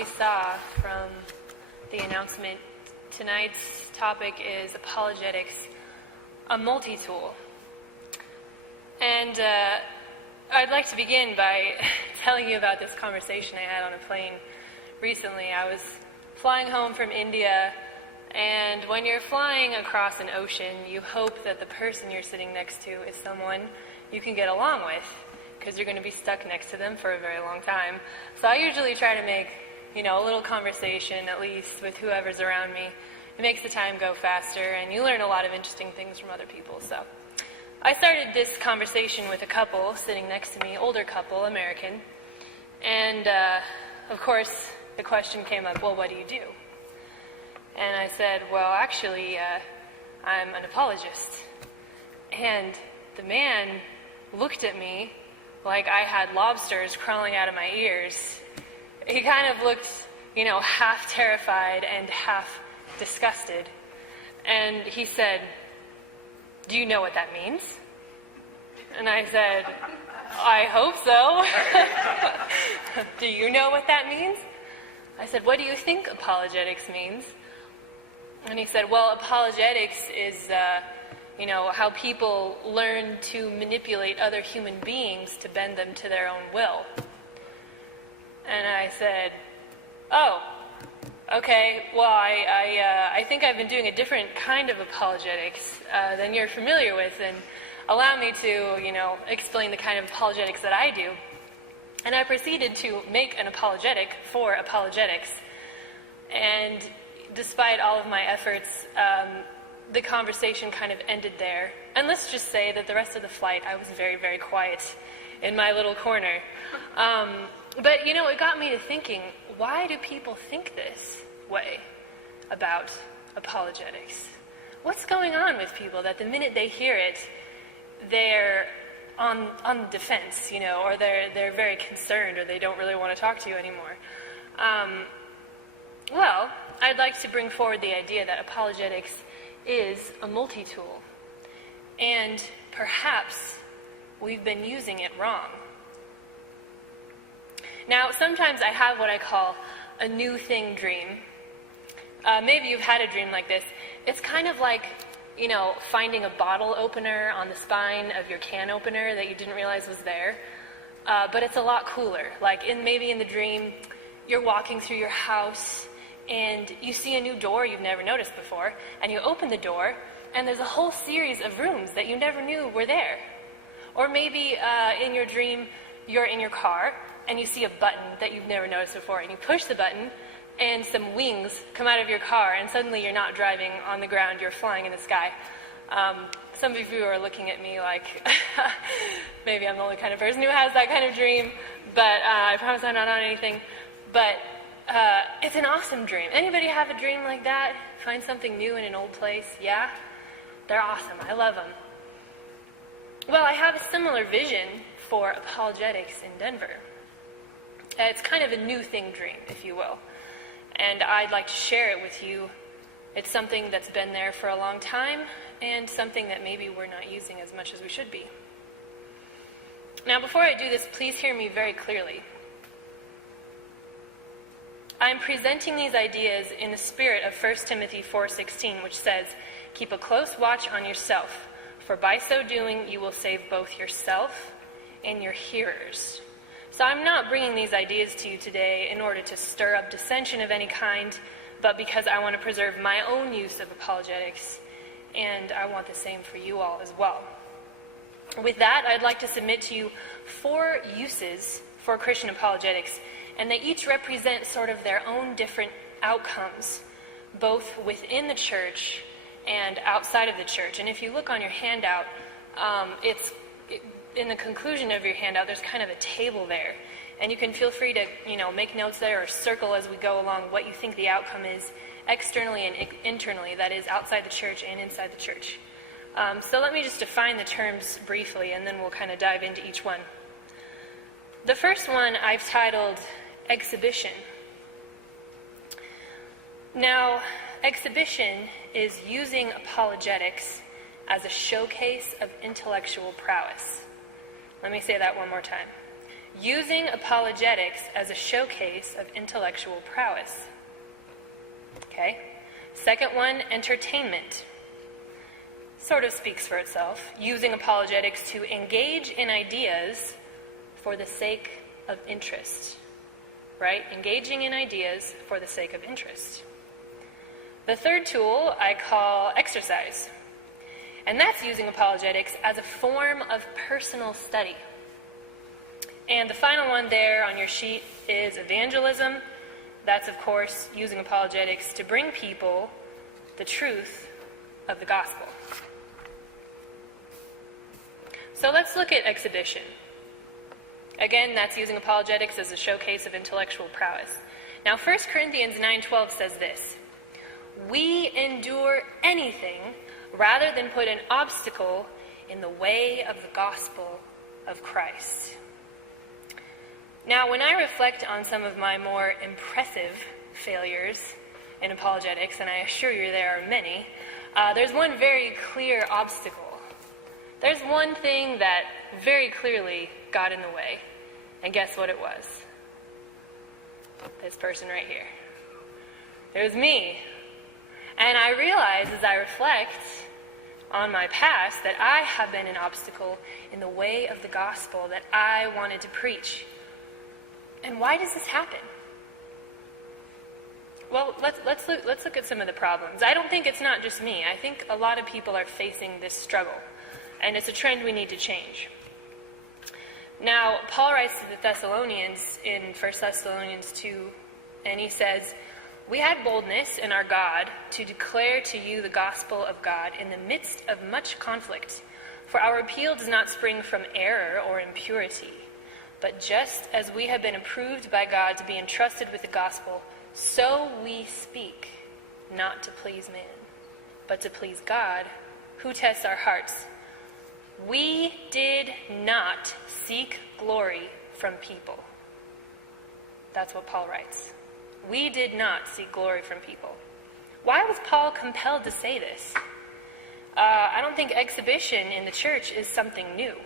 probably saw from the announcement, tonight's topic is Apologetics, a multi-tool. And I'd like to begin by telling you about this conversation I had on a plane recently. I was flying home from India, and when you're flying across an ocean, you hope that the person you're sitting next to is someone you can get along with, because you're going to be stuck next to them for a very long time. So I usually try to make, a little conversation, at least, with whoever's around me. It makes the time go faster, and you learn a lot of interesting things from other people. So I started this conversation with a couple sitting next to me, older couple, American. And, of course, the question came up, well, what do you do? And I said, well, actually, I'm an apologist. And the man looked at me like I had lobsters crawling out of my ears. He kind of looked, half terrified and half disgusted. And he said, do you know what that means? And I said, I hope so. Do you know what that means? I said, what do you think apologetics means? And he said, well, apologetics is how people learn to manipulate other human beings to bend them to their own will. And I said, oh, okay, well, I think I've been doing a different kind of apologetics than you're familiar with, and allow me to, explain the kind of apologetics that I do. And I proceeded to make an apologetic for apologetics. And despite all of my efforts, the conversation kind of ended there. And let's just say that the rest of the flight, I was very, very quiet in my little corner. But, it got me to thinking, why do people think this way about apologetics? What's going on with people that the minute they hear it, they're on the defense, or they're very concerned, or they don't really want to talk to you anymore? Well, I'd like to bring forward the idea that apologetics is a multi-tool, and perhaps we've been using it wrong. Now, sometimes I have what I call a new thing dream. Maybe you've had a dream like this. It's kind of like, finding a bottle opener on the spine of your can opener that you didn't realize was there, but it's a lot cooler. Like, maybe in the dream, you're walking through your house, and you see a new door you've never noticed before, and you open the door, and there's a whole series of rooms that you never knew were there. Or maybe in your dream, you're in your car, and you see a button that you've never noticed before, and you push the button, and some wings come out of your car, and suddenly you're not driving on the ground, you're flying in the sky. Some of you are looking at me like, maybe I'm the only kind of person who has that kind of dream, but I promise I'm not on anything. But it's an awesome dream. Anybody have a dream like that? Find something new in an old place? Yeah? They're awesome. I love them. Well, I have a similar vision for apologetics in Denver. It's kind of a new thing dream, if you will. And I'd like to share it with you. It's something that's been there for a long time, and something that maybe we're not using as much as we should be. Now, before I do this, please hear me very clearly. I'm presenting these ideas in the spirit of 1 Timothy 4:16, which says, keep a close watch on yourself, for by so doing you will save both yourself and your hearers. So I'm not bringing these ideas to you today in order to stir up dissension of any kind, but because I want to preserve my own use of apologetics, and I want the same for you all as well. With that, I'd like to submit to you 4 uses for Christian apologetics, and they each represent sort of their own different outcomes, both within the church and outside of the church. And if you look on your handout, in the conclusion of your handout, there's kind of a table there. And you can feel free to, make notes there or circle as we go along what you think the outcome is externally and internally, that is, outside the church and inside the church. So let me just define the terms briefly, and then we'll kind of dive into each one. The first one I've titled Exhibition. Now, exhibition is using apologetics as a showcase of intellectual prowess. Let me say that one more time. using apologetics as a showcase of intellectual prowess. Okay? Second one, entertainment. Sort of speaks for itself. Using apologetics to engage in ideas for the sake of interest. Right? Engaging in ideas for the sake of interest. The third tool I call exercise. And that's using apologetics as a form of personal study. And the final one there on your sheet is evangelism. That's, of course, using apologetics to bring people the truth of the gospel. So let's look at exhibition. Again, that's using apologetics as a showcase of intellectual prowess. Now, 1 Corinthians 9:12 says this: "We endure anything rather than put an obstacle in the way of the gospel of Christ." Now, when I reflect on some of my more impressive failures in apologetics, and I assure you there are many, there's one very clear obstacle. There's one thing that very clearly got in the way. And guess what it was? This person right here. It was me. And I realize as I reflect on my past that I have been an obstacle in the way of the gospel that I wanted to preach. And why does this happen? Well, let's look at some of the problems. I don't think it's not just me. I think a lot of people are facing this struggle. And it's a trend we need to change. Now, Paul writes to the Thessalonians in 1 Thessalonians 2, and he says, "We had boldness in our God to declare to you the gospel of God in the midst of much conflict. For our appeal does not spring from error or impurity, but just as we have been approved by God to be entrusted with the gospel, so we speak, not to please man, but to please God, who tests our hearts. We did not seek glory from people." That's what Paul writes. We did not seek glory from people. Why was Paul compelled to say this? I don't think exhibition in the church is something new.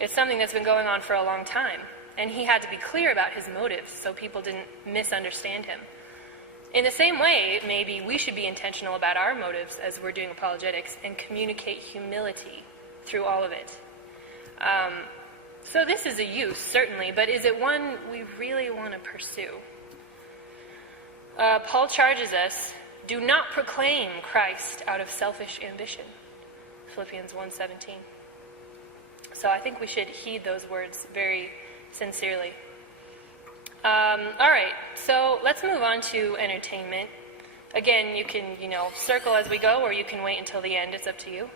It's something that's been going on for a long time. And he had to be clear about his motives so people didn't misunderstand him. In the same way, maybe we should be intentional about our motives as we're doing apologetics and communicate humility through all of it. So this is a use, certainly, but is it one we really want to pursue? Paul charges us, do not proclaim Christ out of selfish ambition. Philippians 1:17. So I think we should heed those words very sincerely. All right, so let's move on to entertainment. Again, you can, circle as we go, or you can wait until the end. It's up to you.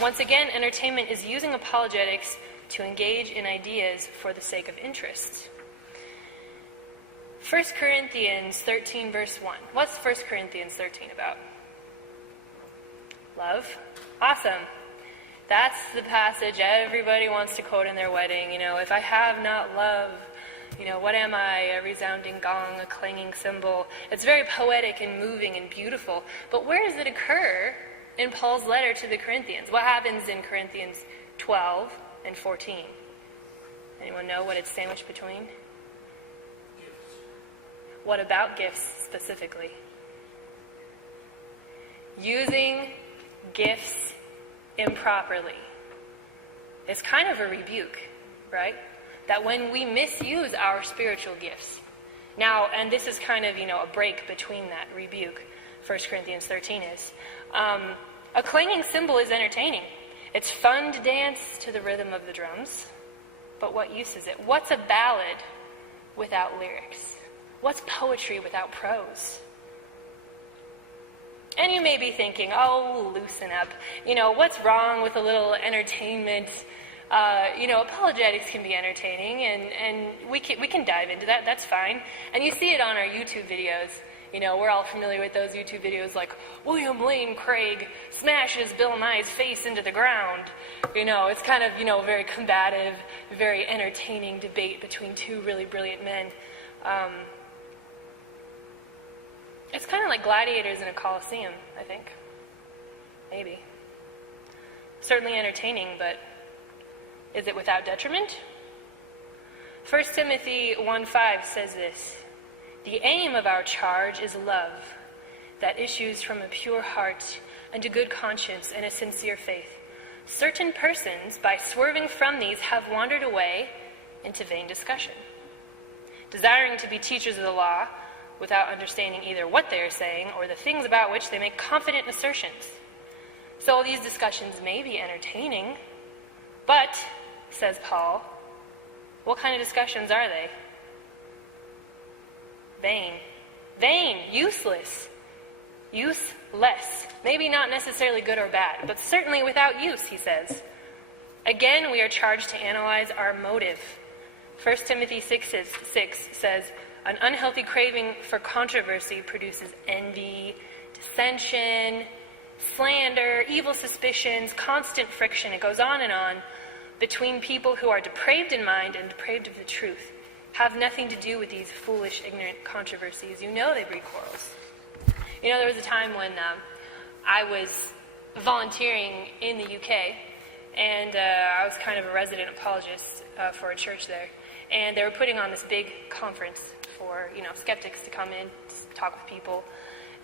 Once again, entertainment is using apologetics to engage in ideas for the sake of interest. 1 Corinthians 13, verse 1. What's 1 Corinthians 13 about? Love. Awesome. That's the passage everybody wants to quote in their wedding. If I have not love, what am I? A resounding gong, a clanging cymbal. It's very poetic and moving and beautiful. But where does it occur in Paul's letter to the Corinthians? What happens in Corinthians 12 and 14? Anyone know what it's sandwiched between? Gifts. What about gifts specifically? Using gifts improperly. It's kind of a rebuke, right? That when we misuse our spiritual gifts. Now, and this is kind of, a break between that rebuke, 1 Corinthians 13 is. A clanging cymbal is entertaining. It's fun to dance to the rhythm of the drums. But what use is it? What's a ballad without lyrics? What's poetry without prose? And you may be thinking, oh, loosen up. What's wrong with a little entertainment? Apologetics can be entertaining, and we can dive into that. That's fine. And you see it on our YouTube videos. We're all familiar with those YouTube videos like William Lane Craig smashes Bill Nye's face into the ground. It's kind of, very combative, very entertaining debate between two really brilliant men. It's kind of like gladiators in a coliseum, I think. Maybe. Certainly entertaining, but Is it without detriment? 1 Timothy 1:5 says this, "The aim of our charge is love that issues from a pure heart and a good conscience and a sincere faith. Certain persons, by swerving from these, have wandered away into vain discussion, desiring to be teachers of the law without understanding either what they are saying or the things about which they make confident assertions. So these discussions may be entertaining, but," says Paul, "what kind of discussions are they? Vain. Vain, useless. Useless. Maybe not necessarily good or bad, but certainly without use," he says. Again, we are charged to analyze our motive. 1 Timothy 6 says, "An unhealthy craving for controversy produces envy, dissension, slander, evil suspicions, constant friction." It goes on between people who are depraved in mind and depraved of the truth. Have nothing to do with these foolish, ignorant controversies. You know they breed quarrels. You know, there was a time when I was volunteering in the UK, and I was kind of a resident apologist for a church there. And they were putting on this big conference for, skeptics to come in, to talk with people.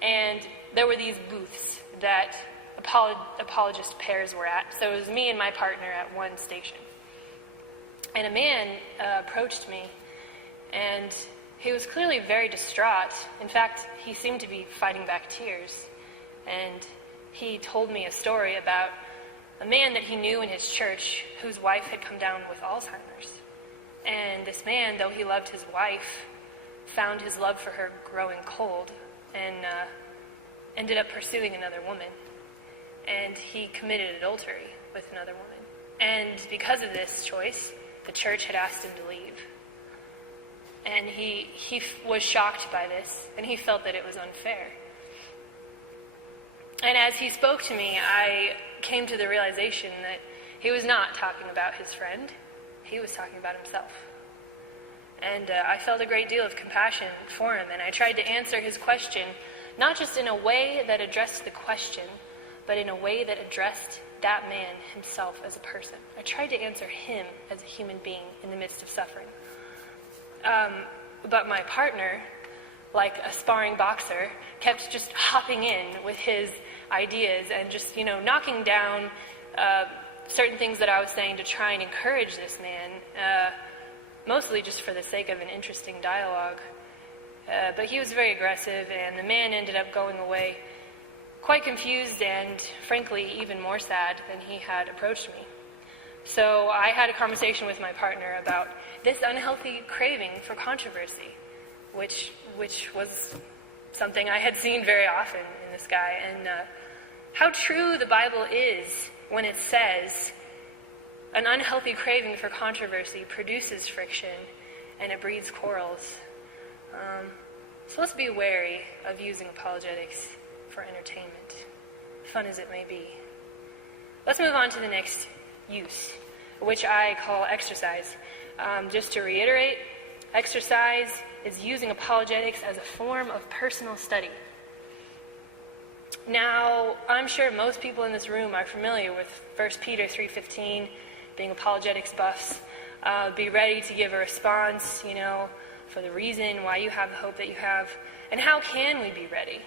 And there were these booths that apologist pairs were at. So it was me and my partner at one station. And a man approached me, and he was clearly very distraught. In fact, he seemed to be fighting back tears. And he told me a story about a man that he knew in his church whose wife had come down with Alzheimer's. And this man, though he loved his wife, found his love for her growing cold and ended up pursuing another woman. And he committed adultery with another woman. And because of this choice, the church had asked him to leave. And he was shocked by this, and he felt that it was unfair. And as he spoke to me, I came to the realization that he was not talking about his friend. He was talking about himself. And I felt a great deal of compassion for him, and I tried to answer his question, not just in a way that addressed the question, but in a way that addressed that man himself as a person. I tried to answer him as a human being in the midst of suffering. But my partner, like a sparring boxer, kept just hopping in with his ideas and just, knocking down certain things that I was saying to try and encourage this man, mostly just for the sake of an interesting dialogue. But he was very aggressive, and the man ended up going away quite confused and, frankly, even more sad than he had approached me. So I had a conversation with my partner about this unhealthy craving for controversy, which was something I had seen very often in this guy, and how true the Bible is when it says an unhealthy craving for controversy produces friction and it breeds quarrels. So let's be wary of using apologetics for entertainment, fun as it may be. Let's move on to the next use, which I call exercise. Just to reiterate, exercise is using apologetics as a form of personal study. Now, I'm sure most people in this room are familiar with 1 Peter 3:15, being apologetics buffs. Be ready to give a response, for the reason why you have the hope that you have. And how can we be ready?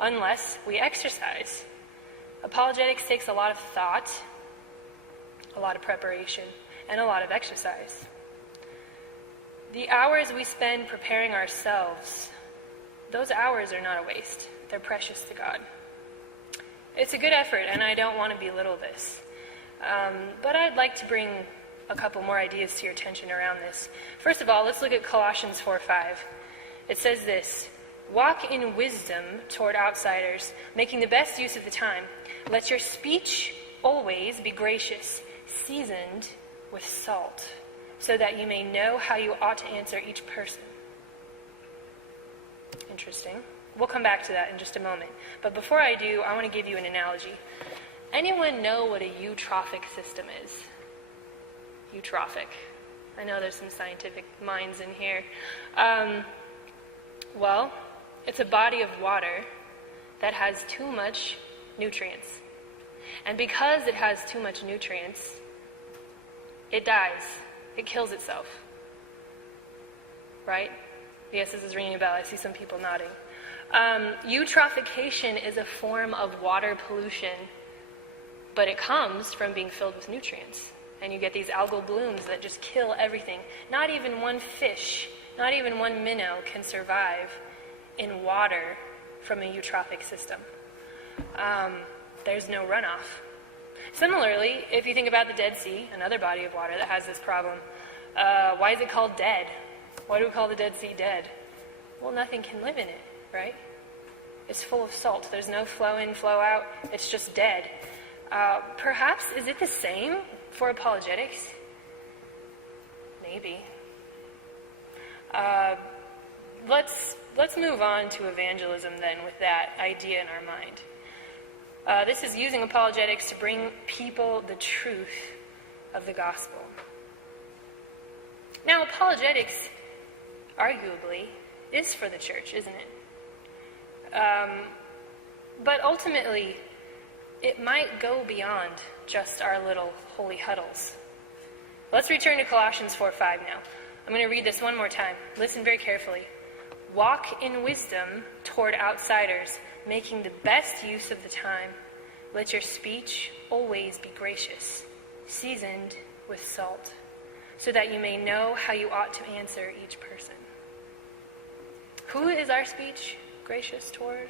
Unless we exercise. Apologetics takes a lot of thought, a lot of preparation, and a lot of exercise. The hours we spend preparing ourselves, those hours are not a waste. They're precious to God. It's a good effort, and I don't want to belittle this. But I'd like to bring a couple more ideas to your attention around this. First of all, let's look at Colossians 4:5. It says this: "Walk in wisdom toward outsiders, making the best use of the time. Let your speech always be gracious, seasoned with salt, so that you may know how you ought to answer each person." Interesting. We'll come back to that in just a moment. But before I do, I want to give you an analogy. Anyone know what a eutrophic system is? Eutrophic. I know there's some scientific minds in here. Well, it's a body of water that has too much nutrients. And because it has too much nutrients, it dies. It kills itself. Right? Yes, this is ringing a bell. I see some people nodding. Eutrophication is a form of water pollution, but it comes from being filled with nutrients. And you get these algal blooms that just kill everything. Not even one fish, not even one minnow can survive in water from a eutrophic system. There's no runoff. Similarly, if you think about the Dead Sea, another body of water that has this problem, why is it called dead? Why do we call the Dead Sea dead? Well, nothing can live in it, right? It's full of salt. There's no flow in, flow out. It's just dead. Perhaps, is it the same for apologetics? Maybe. Let's move on to evangelism then with that idea in our mind. This is using apologetics to bring people the truth of the gospel. Now, apologetics, arguably, is for the church, isn't it? But ultimately, it might go beyond just our little holy huddles. Let's return to Colossians 4:5 now. I'm going to read this one more time. Listen very carefully. Walk in wisdom toward outsiders, making the best use of the time. Let your speech always be gracious, seasoned with salt, so that you may know how you ought to answer each person. Who is our speech gracious toward?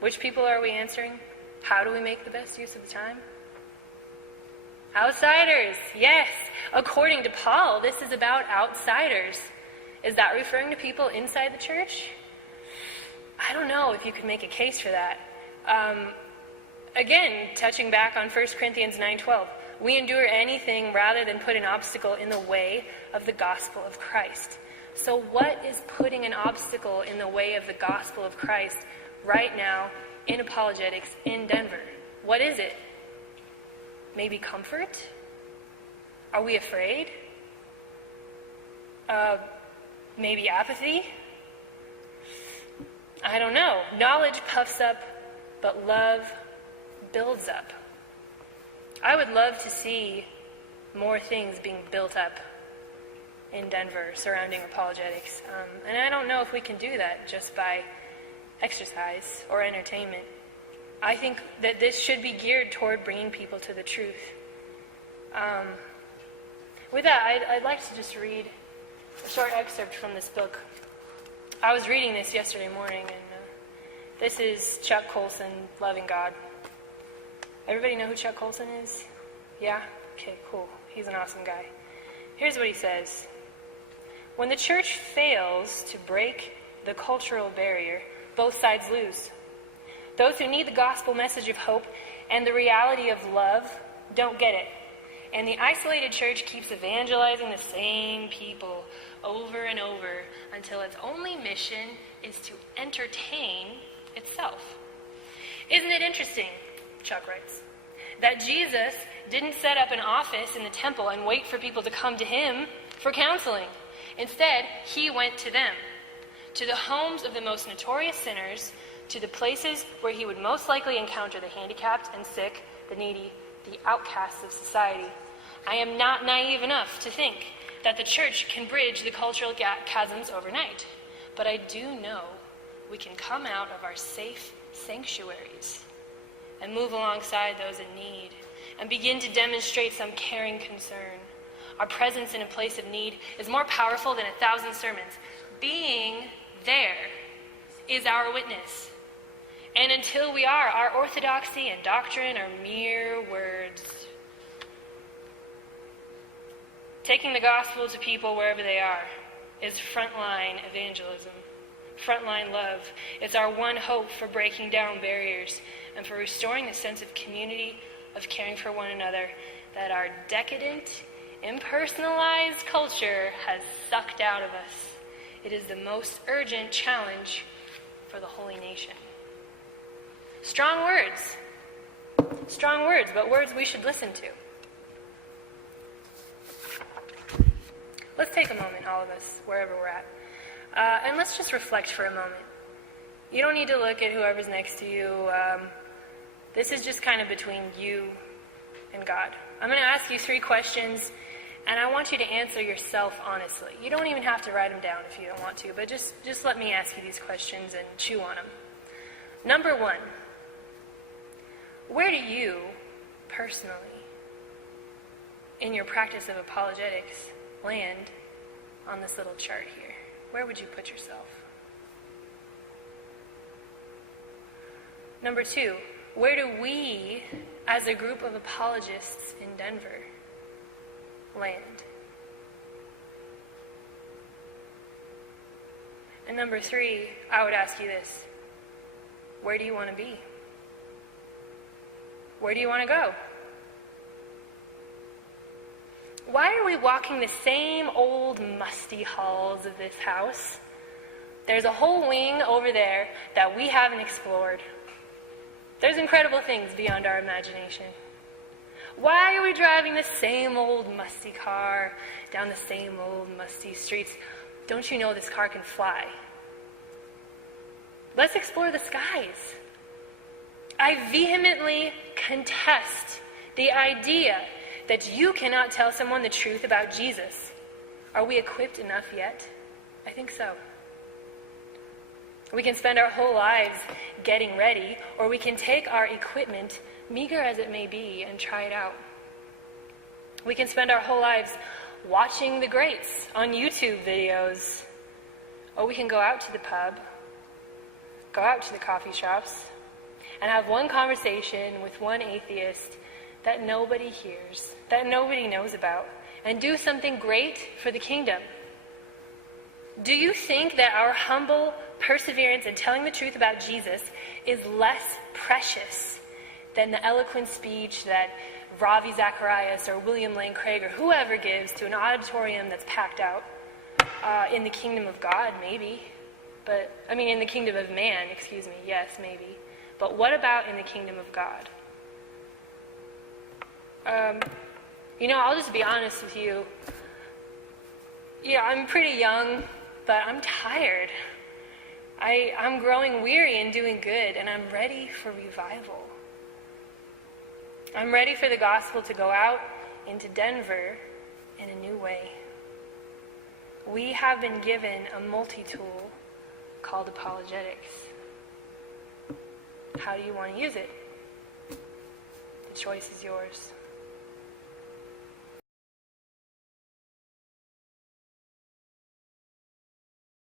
Which people are we answering? How do we make the best use of the time? Outsiders, yes. According to Paul, this is about outsiders. Is that referring to people inside the church? I don't know if you could make a case for that. Again, touching back on 1 Corinthians 9:12, we endure anything rather than put an obstacle in the way of the gospel of Christ. So what is putting an obstacle in the way of the gospel of Christ right now in apologetics in Denver? What is it? Maybe comfort? Are we afraid? Maybe apathy? I don't know. Knowledge puffs up, but love builds up. I would love to see more things being built up in Denver surrounding apologetics. And I don't know if we can do that just by exercise or entertainment. I think that this should be geared toward bringing people to the truth. With that, I'd like to just read a short excerpt from this book. I was reading this yesterday morning, and this is Chuck Colson, Loving God. Everybody know who Chuck Colson is? Yeah? Okay, cool. He's an awesome guy. Here's what he says. When the church fails to break the cultural barrier, both sides lose. Those who need the gospel message of hope and the reality of love don't get it. And the isolated church keeps evangelizing the same people over and over until its only mission is to entertain itself. Isn't it interesting, Chuck writes, that Jesus didn't set up an office in the temple and wait for people to come to him for counseling. Instead, he went to them, to the homes of the most notorious sinners, to the places where he would most likely encounter the handicapped and sick, the needy, the outcasts of society. I am not naive enough to think that the church can bridge the cultural chasms overnight, but I do know we can come out of our safe sanctuaries and move alongside those in need and begin to demonstrate some caring concern. Our presence in a place of need is more powerful than 1,000 sermons. Being there is our witness. And until we are, our orthodoxy and doctrine are mere words. Taking the gospel to people wherever they are is frontline evangelism, frontline love. It's our one hope for breaking down barriers and for restoring the sense of community, of caring for one another that our decadent, impersonalized culture has sucked out of us. It is the most urgent challenge for the holy nation. Strong words, but words we should listen to. Let's take a moment, all of us, wherever we're at, and let's just reflect for a moment. You don't need to look at whoever's next to you. This is just kind of between you and God. I'm going to ask you 3 questions, And I want you to answer yourself honestly. You don't even have to write them down if you don't want to, but just let me ask you these questions and chew on them. Number one, where do you, personally, in your practice of apologetics, land on this little chart here? Where would you put yourself? Number two, where do we, as a group of apologists in Denver, land? And number three, I would ask you this: where do you want to be? Where do you want to go? Why are we walking the same old musty halls of this house? There's a whole wing over there that we haven't explored. There's incredible things beyond our imagination. Why are we driving the same old musty car down the same old musty streets? Don't you know this car can fly? Let's explore the skies. I vehemently contest the idea that you cannot tell someone the truth about Jesus. Are we equipped enough yet? I think so. We can spend our whole lives getting ready, or we can take our equipment, meager as it may be, and try it out. We can spend our whole lives watching the greats on YouTube videos, or we can go out to the pub, go out to the coffee shops, and have one conversation with one atheist that nobody hears, that nobody knows about, and do something great for the kingdom. Do you think that our humble perseverance in telling the truth about Jesus is less precious than the eloquent speech that Ravi Zacharias or William Lane Craig or whoever gives to an auditorium that's packed out? In the kingdom of God, maybe. But, in the kingdom of man, yes, maybe. But what about in the kingdom of God? I'll just be honest with you. Yeah, I'm pretty young, but I'm tired. I'm growing weary in doing good, and I'm ready for revival. I'm ready for the gospel to go out into Denver in a new way. We have been given a multi-tool called apologetics. How do you want to use it? The choice is yours.